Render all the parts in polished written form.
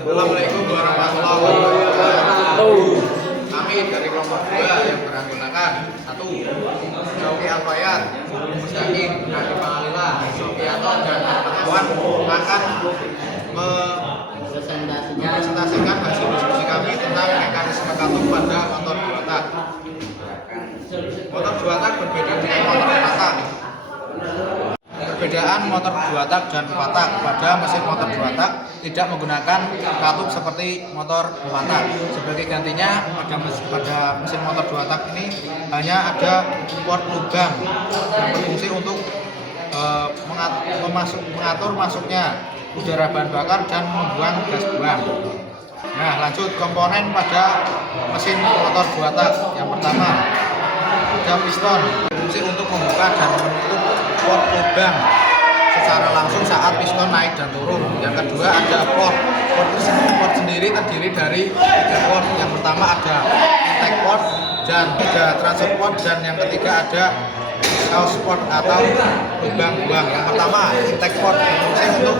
Assalamualaikum warahmatullahi wabarakatuh. Kami dari kelompok 2 yang beranggotakan 1. Syauki Alfayat, Mustaqim, Nadi Pangalila, Sofiato, dan kawan akan mempresentasikan hasil diskusi kami tentang mekanisme katup pada motor dua tak. Motor dua tak berbeda dengan motor 4 tak. Perbedaan motor 2 tak dan 4 tak: pada mesin motor 2 tak tidak menggunakan katup seperti motor 4 tak. Sebagai gantinya pada mesin motor 2 tak ini hanya ada port lubang yang berfungsi untuk mengatur masuknya udara bahan bakar dan membuang gas buang. Nah, lanjut komponen pada mesin motor 2 tak. Yang pertama ada piston, berfungsi untuk membuka dan menutup port lubang secara langsung saat piston naik dan turun. Yang kedua ada port sendiri terdiri dari 3 port. Yang pertama ada intake port dan ada transfer port, dan yang ketiga ada exhaust port atau lubang buang. Yang pertama intake port berfungsi untuk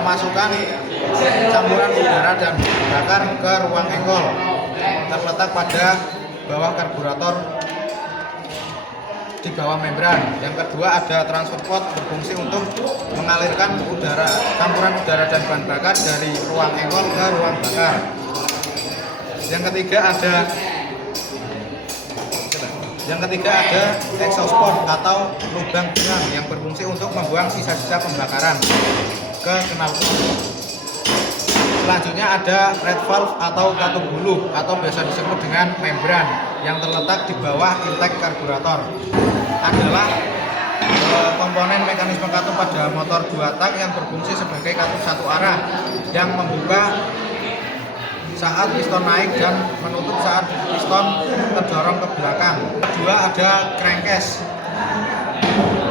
memasukkan campuran udara dan bakar ke ruang engkol terletak pada bawah karburator di bawah membran. Yang kedua ada transfer port, berfungsi untuk mengalirkan campuran udara dan bahan bakar dari ruang engkol ke ruang bakar. Yang ketiga ada exhaust port atau lubang buang yang berfungsi untuk membuang sisa-sisa pembakaran ke knalpot. Selanjutnya ada red valve atau katup hulu atau biasa disebut dengan membran yang terletak di bawah intake karburator. Adalah komponen mekanisme katup pada motor 2 tak yang berfungsi sebagai katup satu arah yang membuka saat piston naik dan menutup saat piston terdorong ke belakang. Kedua ada crankcase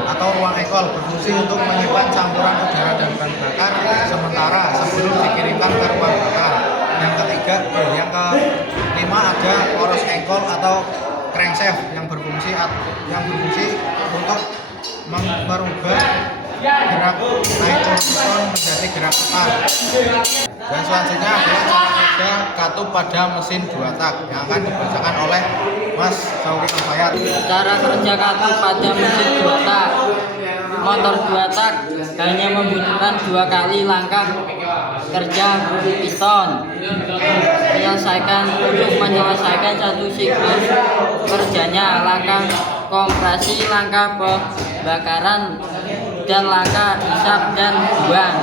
atau ruang engkol, berfungsi untuk menyimpan campuran udara dan bahan bakar sementara sebelum dikirimkan ke ruang bakar. Yang kelima ada poros engkol atau crankshaft yang berfungsi untuk merubah gerak naik piston menjadi gerak tekan. Dan selanjutnya adalah cara kerja katup pada mesin 2 tak yang akan dibacakan oleh Mas Syauki Alfayat. Cara kerja katup pada mesin 2 tak. Motor 2 tak hanya membutuhkan 2 kali langkah kerja piston untuk menyelesaikan satu siklus kerjanya: langkah kompresi, langkah pembakaran, dan langkah hisap dan buang.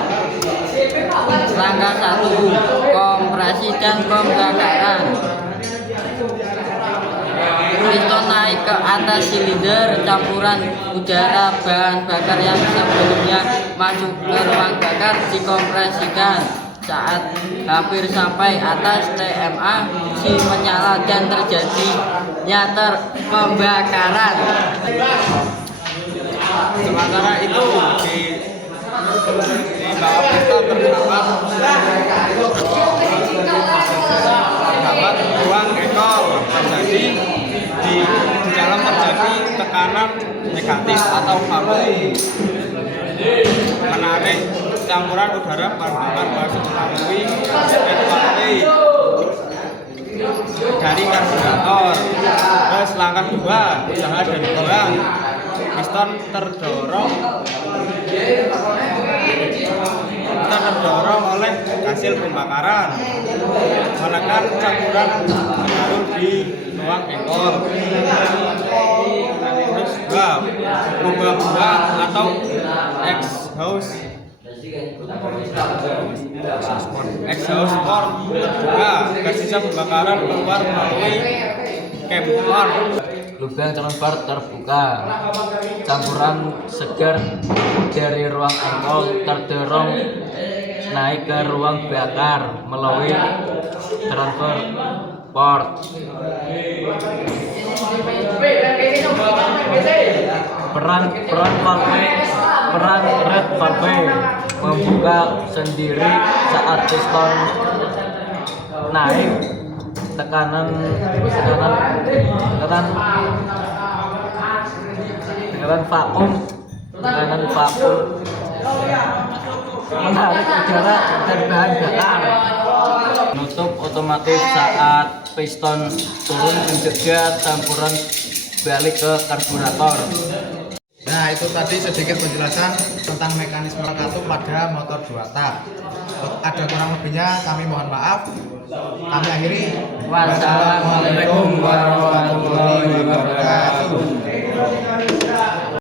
Langkah 1, kompresi dan pembakaran. Piston naik ke atas silinder, campuran udara bahan bakar yang sebelumnya masuk ke ruang bakar dikompresikan. Saat hampir sampai atas TMA, si menyala dan terjadinya pembakaran. Sementara itu di bawah piston terdapat ruang engkol. Jadi di dalam terjadi tekanan negatif atau vakum menarik campuran udara bahan bakar masuk melalui ventilasi dari karburator. Terus langkah 2, usaha dan buang. Piston terdorong oleh hasil pembakaran, menekan campuran menaruh di ruang engkol. Terus 2, lubang buang atau exhaust port terbuka, gas sisa pembakaran keluar melalui cam port. Lubang transfer terbuka, campuran segar dari ruang engkol terdorong naik ke ruang bakar melalui transfer port. Peran red valve membuka sendiri saat piston naik. Tekanan vakum menarik udara dari bahan bakar. Nutup otomatis saat piston turun menjaga campuran balik ke karburator. Nah, itu tadi sedikit penjelasan tentang mekanisme katup pada motor 2 tak. Ada kurang lebihnya kami mohon maaf. Kami akhiri. Wassalamualaikum warahmatullahi wabarakatuh.